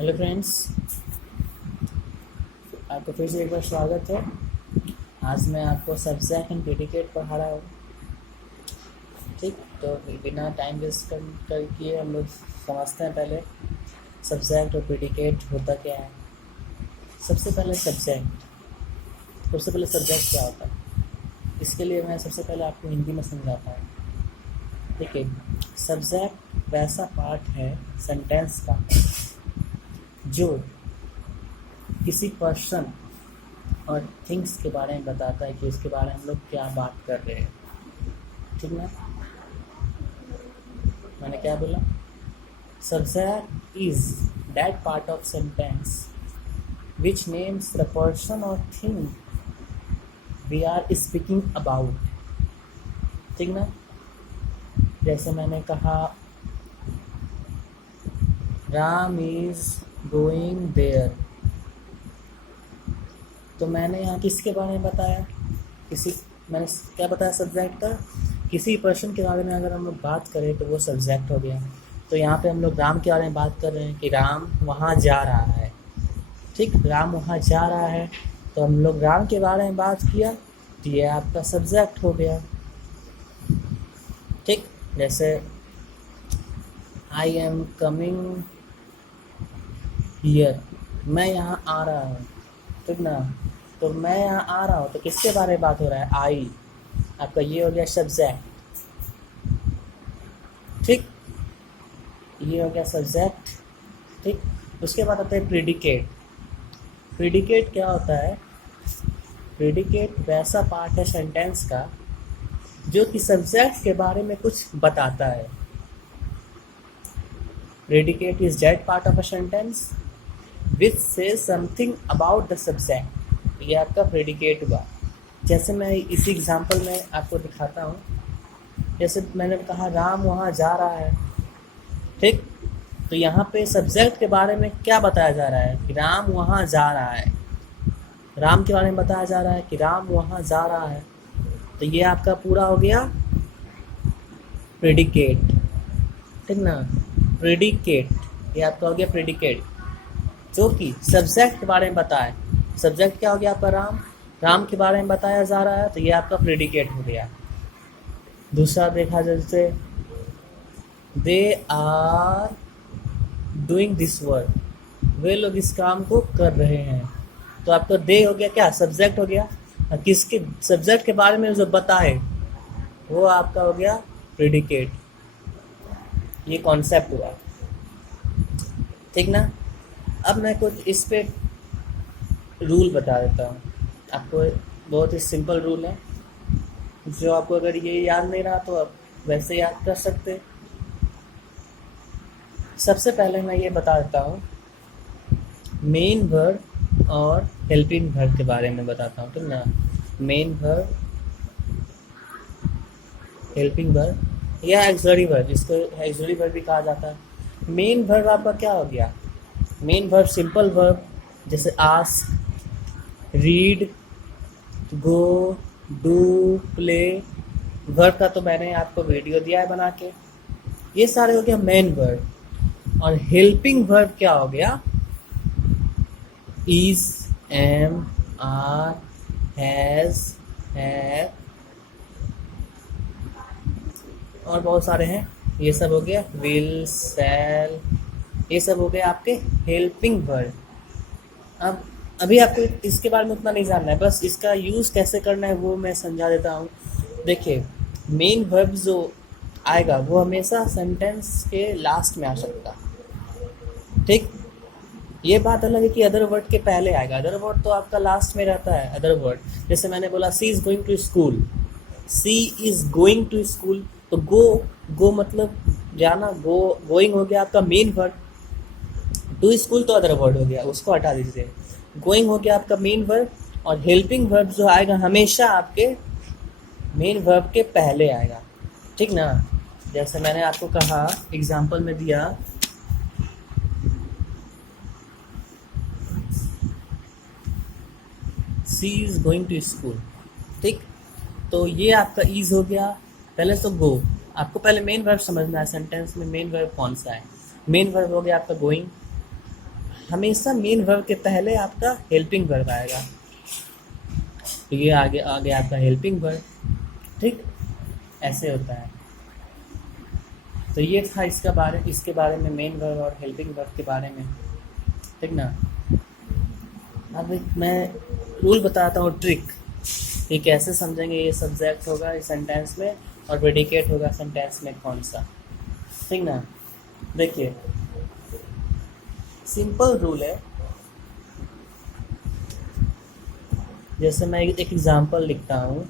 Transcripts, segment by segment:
Hello friends, आपको फिर से एक बार स्वागत है। आज मैं आपको सब्जेक्ट एंड प्रेडिकेट पढ़ा रहा हूँ। ठीक, तो बिना टाइम वेस्ट कर किए हम लोग समझते हैं पहले सब्जेक्ट और प्रेडिकेट होता क्या है। सबसे पहले सब्जेक्ट क्या होता है, इसके लिए मैं सबसे पहले आपको हिंदी में समझाता हूँ। देखिए, सब्जेक्ट वैसा पार्ट है सेंटेंस का जो किसी पर्सन और थिंग्स के बारे में बताता है कि उसके बारे में हम लोग क्या बात कर रहे हैं। ठीक ना, मैंने क्या बोला? Subject is that part of sentence which names the person और thing we are speaking about. ठीक ना, जैसे मैंने कहा राम इज गोइंग देयर, तो मैंने यहाँ किसके बारे में बताया? मैंने क्या बताया? सब्जेक्ट का। किसी पर्सन के बारे में अगर हम लोग बात करें तो वो सब्जेक्ट हो गया। तो यहाँ पे हम लोग राम के बारे में बात कर रहे हैं कि राम वहाँ जा रहा है। ठीक, राम वहाँ जा रहा है, तो हम लोग राम के बारे में बात किया, तो ये आपका सब्जेक्ट हो गया। ठीक, जैसे आई एम कमिंग हियर, मैं यहाँ आ रहा हूँ। ठीक ना, तो मैं यहाँ आ रहा हूँ, तो किसके बारे में बात हो रहा है? आई, आपका ये हो गया सब्जेक्ट। ठीक, ये हो गया सब्जेक्ट। ठीक, उसके बाद आता है प्रेडिकेट। प्रेडिकेट क्या होता है? प्रेडिकेट वैसा पार्ट है सेंटेंस का जो कि सब्जेक्ट के बारे में कुछ बताता है। Predicate is that part of a sentence which से समथिंग अबाउट द सब्जेक्ट। ये आपका प्रेडिकेट हुआ। जैसे मैं इसी एग्जांपल में आपको दिखाता हूँ। जैसे मैंने कहा राम वहाँ जा रहा है। ठीक, तो यहाँ पे सब्जेक्ट के बारे में क्या बताया जा रहा है? कि राम वहाँ जा रहा है। राम के बारे में बताया जा रहा है कि राम वहाँ जा रहा है, तो ये आपका पूरा हो गया प्रेडिकेट। ठीक ना, प्रेडिकेट, ये आपका हो गया प्रेडिकेट जो कि सब्जेक्ट के बारे में बताए। सब्जेक्ट क्या हो गया आपका? राम। राम के बारे में बताया जा रहा है, तो ये आपका प्रेडिकेट हो गया। दूसरा देखा जैसे they are doing this work, वे लोग इस काम को कर रहे हैं, तो आपका दे हो गया क्या? सब्जेक्ट हो गया। और किसके सब्जेक्ट के बारे में जो बताए वो आपका हो गया प्रेडिकेट। ये कॉन्सेप्ट हुआ। ठीक ना, अब मैं कुछ इस पे रूल बता देता हूँ आपको। बहुत ही सिंपल रूल है जो आपको अगर ये याद नहीं रहा तो आप वैसे याद कर सकते। सबसे पहले मैं ये बता देता हूँ मेन वर्ब और हेल्पिंग वर्ब के बारे में बताता हूँ। ठीक ना, मेन वर्ब, हेल्पिंग वर्ब या एक्सलरी वर्ब, जिसको एक्सलरी वर्ब भी कहा जाता है। मेन वर्ब आपका क्या हो गया? मेन वर्ब सिंपल वर्ब जैसे ask, read, go, do, play. Verb का तो मैंने आपको वीडियो दिया है बना के। ये सारे हो गया मेन वर्ब। और हेल्पिंग वर्ब क्या हो गया? Is, am, are, has, have और बहुत सारे हैं। ये सब हो गया विल, शैल, ये सब हो गए आपके हेल्पिंग वर्ब। अब अभी आपको इसके बारे में उतना नहीं जानना है, बस इसका यूज़ कैसे करना है वो मैं समझा देता हूँ। देखिए, मेन वर्ब जो आएगा वो हमेशा सेंटेंस के लास्ट में आ सकता। ठीक, ये बात अलग है कि अदर वर्ड के पहले आएगा। अदर वर्ड तो आपका लास्ट में रहता है। अदर वर्ड जैसे मैंने बोला she is going to school, she is going to school, तो गो मतलब जाना, गोइंग हो गया आपका मेन वर्ड। टू स्कूल तो अदर वर्ड हो गया, उसको हटा दीजिए। गोइंग हो गया आपका मेन वर्ब, और हेल्पिंग वर्ब जो आएगा हमेशा आपके मेन वर्ब के पहले आएगा। ठीक ना, जैसे मैंने आपको कहा एग्जांपल में दिया सी इज गोइंग टू स्कूल। ठीक, तो ये आपका इज हो गया। पहले तो गो, आपको पहले मेन वर्ब समझना है। सेंटेंस में मेन वर्ब कौन सा है? मेन वर्ब हो गया आपका गोइंग। हमेशा मेन वर्ब के पहले आपका हेल्पिंग वर्ब आएगा। तो ये आगे आगे आपका हेल्पिंग वर्ब, ठीक, ऐसे होता है। तो ये था इसके बारे में, मेन वर्ब और हेल्पिंग वर्ब के बारे में, ठीक ना। अब एक मैं रूल बताता हूँ, ट्रिक, ये कैसे समझेंगे। ये सब्जेक्ट होगा इस सेंटेंस में और प्रेडिकेट होगा सेंटेंस में कौन सा, ठीक ना। देखिए सिंपल रूल है। जैसे मैं एक एग्जांपल लिखता हूँ,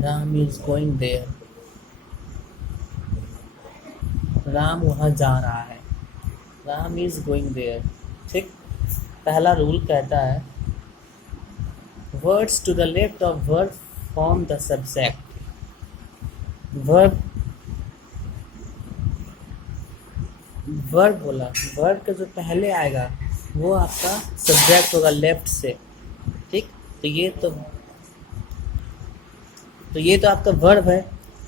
Ram is going there, Ram वहाँ जा रहा है, राम इज गोइंग देयर, ठीक। पहला रूल कहता है words to the left of verb form the subject. Verb बोला, वर्ब का जो पहले आएगा वो आपका सब्जेक्ट होगा लेफ्ट से, ठीक। तो ये तो आपका वर्ब है।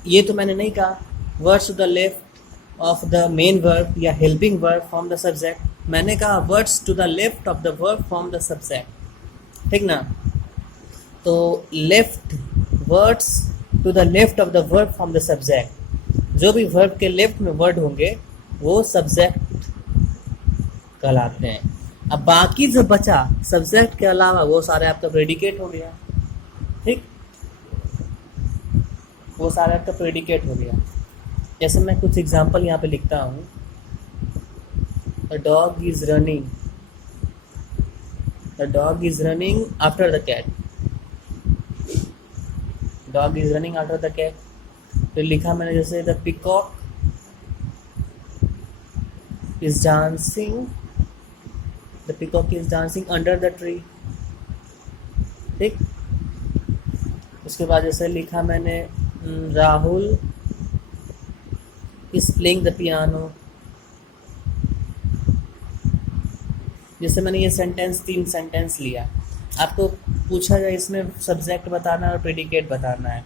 ये तो मैंने नहीं कहा words to the left of the main verb या helping verb form the subject, मैंने कहा words to the left of the verb form the subject, ठीक ना। तो left, words to the left of the verb form the subject, जो भी verb के left में वर्ड होंगे वो सब्जेक्ट कहलाते हैं। अब बाकी जो बचा सब्जेक्ट के अलावा वो सारे आपका प्रेडिकेट हो गया, ठीक, वो सारे आपका प्रेडिकेट हो गया। जैसे मैं कुछ एग्जांपल यहाँ पे लिखता हूँ, the dog is running, the dog is running after the cat, dog is running after the cat. फिर लिखा मैंने जैसे the peacock is dancing, the peacock is dancing under the tree, ठीक। उसके बाद जैसे लिखा मैंने Rahul is playing the piano। जैसे मैंने ये तीन सेंटेंस लिया, आपको पूछा जाए इसमें सब्जेक्ट बताना और प्रेडिकेट बताना है,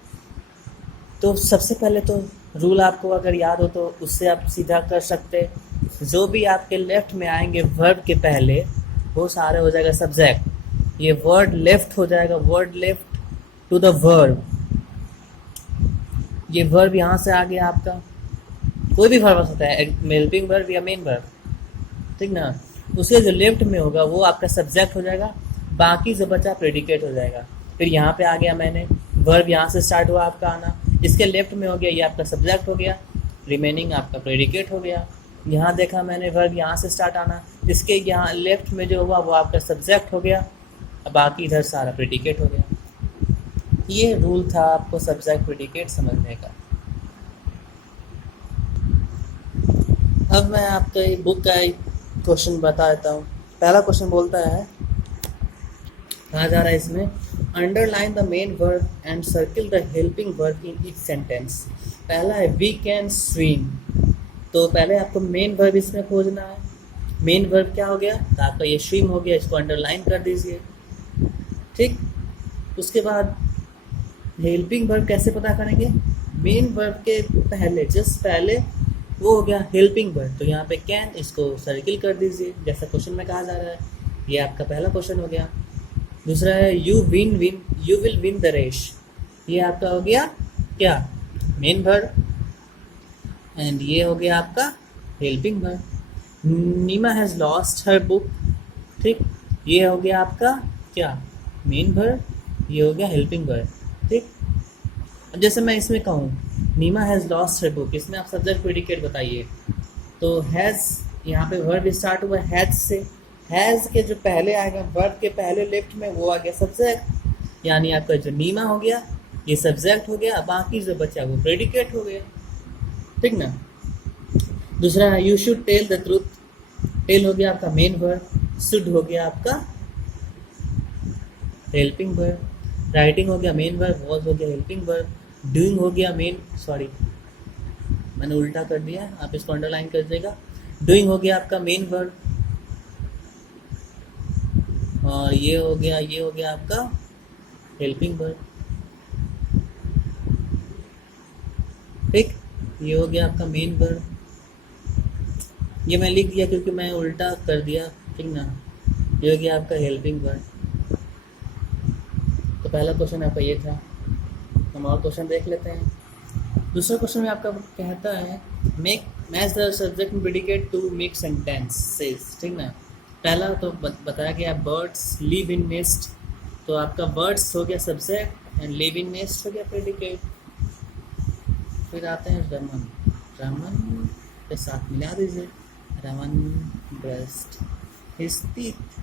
तो सबसे पहले तो रूल आपको अगर याद हो तो उससे आप सीधा कर सकते, जो भी आपके लेफ्ट में आएंगे वर्ब के पहले वो सारे हो जाएगा सब्जेक्ट। ये वर्ड लेफ्ट हो जाएगा, word left to the verb, ये वर्ब यहाँ से आ गया आपका, कोई भी वर्ब हो सकता है, हेल्पिंग वर्ब या मेन वर्ब, ठीक ना। उसके जो लेफ्ट में होगा वो आपका सब्जेक्ट हो जाएगा, बाकी जो बचा प्रेडिकेट हो जाएगा। फिर यहाँ पे आ गया मैंने वर्ब, यहाँ से स्टार्ट हुआ आपका आना, इसके लेफ्ट में हो गया, ये आपका सब्जेक्ट हो गया, रिमेनिंग आपका प्रेडिकेट हो गया। यहाँ देखा मैंने वर्ब यहाँ से स्टार्ट आना, इसके यहाँ लेफ्ट में जो हुआ वो आपका सब्जेक्ट हो गया, अब बाकी इधर सारा प्रेडिकेट हो गया। ये रूल था आपको सब्जेक्ट प्रेडिकेट समझने का। अब मैं आपको बुक का एक क्वेश्चन बता देता हूँ। पहला क्वेश्चन बोलता है, कहा जा रहा है इसमें, underline the main verb and circle the helping verb in each sentence. पहला है वी कैन स्विम, तो पहले आपको मेन वर्ब इसमें खोजना है। मेन वर्ब क्या हो गया, तो आपका ये स्विम हो गया, इसको अंडरलाइन कर दीजिए, ठीक। उसके बाद हेल्पिंग वर्ब कैसे पता करेंगे, मेन वर्ब के पहले जस्ट पहले वो हो गया हेल्पिंग वर्ब, तो यहाँ पे कैन, इसको सर्किल कर दीजिए जैसा क्वेश्चन में कहा जा रहा है। ये आपका पहला क्वेश्चन हो गया। दूसरा है you will win the race, ये आपका हो गया क्या, मेन वर्ब, एंड ये हो गया आपका helping verb. Neema has lost her book, ठीक, ये हो गया आपका क्या, मेन वर्ब, ये हो गया हेल्पिंग वर्ब, ठीक। अब जैसे मैं इसमें कहूँ नीमा हैज़ लॉस्ट हर बुक, इसमें आप सब्जेक्ट प्रेडिकेट बताइए, तो हैज़ यहाँ पे वर्ब स्टार्ट हुआ हैज़ से, हैज़ के जो पहले आएगा वर्ब के पहले लेफ्ट में वो आ गया सब्जेक्ट, यानी आपका जो नीमा हो गया ये सब्जेक्ट हो गया, बाकी जो बचा वो प्रेडिकेट हो गया, ठीक ना। दूसरा है you should tell the truth, tell हो गया आपका मेन वर्ब, शुड हो गया आपका हेल्पिंग वर्ब, राइटिंग हो गया मेन वर्ब, वॉज हो गया हेल्पिंग वर्ब, डूइंग हो गया मैंने उल्टा कर दिया, आप इसको अंडरलाइन कर दीजिएगा, डूइंग हो गया आपका मेन वर्ब, और ये हो गया आपका हेल्पिंग वर्ब, ठीक, ये हो गया आपका मेन वर्ब। ये मैं लिख दिया क्योंकि मैं उल्टा कर दिया, ठीक ना। ये हो गया आपका हेल्पिंग वर्ड। तो पहला क्वेश्चन आपका ये था। हम और क्वेश्चन देख लेते हैं। दूसरा क्वेश्चन में आपका कहता है make match the subject predicate to make sentences, ठीक ना। पहला तो बताया गया बर्ड्स लिव इन नेस्ट, तो आपका बर्ड्स हो गया subject and live in nest हो गया प्रेडिकेट। फिर आते हैं रमन, रमन के साथ मिला दीजिए, Raman brushed his teeth,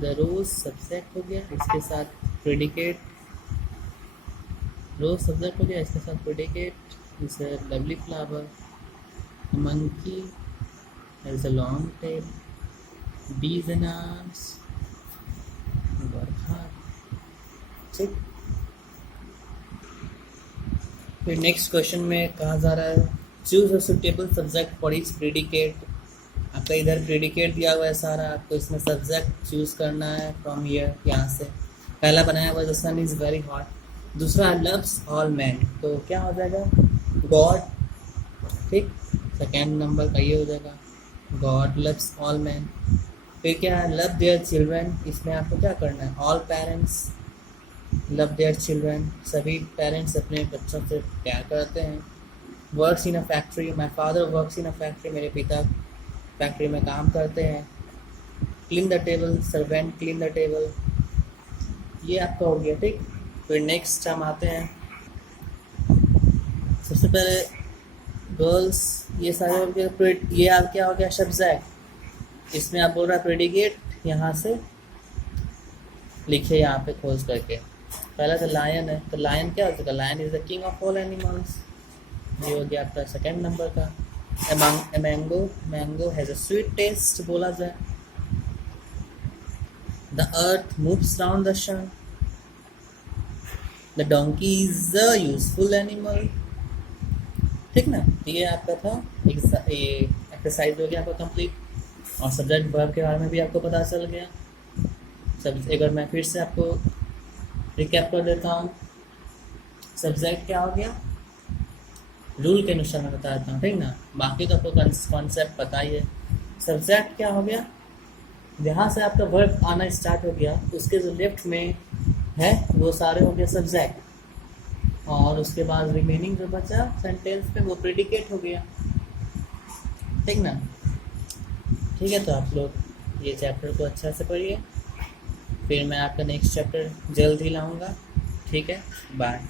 the rose subject हो गया, इसके साथ प्रेडिकेट, रोज सब्जेक्ट हो गया, इसके साथ predicate, is a lovely flower, monkey has a long tail, बीज एंड आर्म्स, ठीक। फिर नेक्स्ट क्वेश्चन में कहा जा रहा है choose a suitable subject for each predicate. आपका इधर प्रेडिकेट दिया हुआ है सारा, आपको इसमें सब्जेक्ट चूज करना है फ्रॉम हियर, यहाँ से। पहला बनाया हुआ the sun is very hot, दूसरा लव्स ऑल मैन, तो क्या हो जाएगा गॉड, ठीक। सेकेंड नंबर का ये हो जाएगा गॉड लव्स ऑल मैन। फिर क्या है लव देयर चिल्ड्रन, इसमें आपको क्या करना है all parents love their children, सभी पेरेंट्स अपने बच्चों से प्यार करते हैं। Works in a factory, my father works in a factory, मेरे पिता फैक्ट्री में काम करते हैं। Clean the table, servant clean the table, ये आपका हो गया, ठीक। फिर नेक्स्ट हम आते हैं, सबसे पहले गर्ल्स, ये सारे हो गए। ये आप क्या हो गया सब्जेक्ट, इसमें आप बोल रहा है प्रेडिकेट, यहाँ से लिखिए यहाँ पे खोज करके। पहला तो लायन है, तो लायन क्या हो जाएगा lion is the king of all animals, ये हो गया आपका सेकेंड नंबर का। Mango, mango has a sweet taste बोला जाए। The earth moves round the sun, the donkey is a useful animal, ठीक ना। ये आपका था एक्सरसाइज हो गया आपका कंप्लीट, और सब्जेक्ट वर्ब के बारे में भी आपको पता चल गया। सब एक बार मैं फिर से आपको रिकैप कर देता हूँ। सब्जेक्ट क्या हो गया, रूल के अनुसार मैं बता देता हूँ, ठीक ना। बाकी तो आपको कॉन्सेप्ट पता ही है। सब्जेक्ट क्या हो गया, जहाँ से आपका वर्ब आना स्टार्ट हो गया उसके जो लेफ्ट में है वो सारे हो गए सब्जेक्ट, और उसके बाद रिमेनिंग जो बचा सेंटेंस पे वो प्रेडिकेट हो गया, ठीक ना। ठीक है, तो आप लोग ये चैप्टर को अच्छा से पढ़िए, फिर मैं आपका नेक्स्ट चैप्टर जल्द ही लाऊंगा, ठीक है। बाय।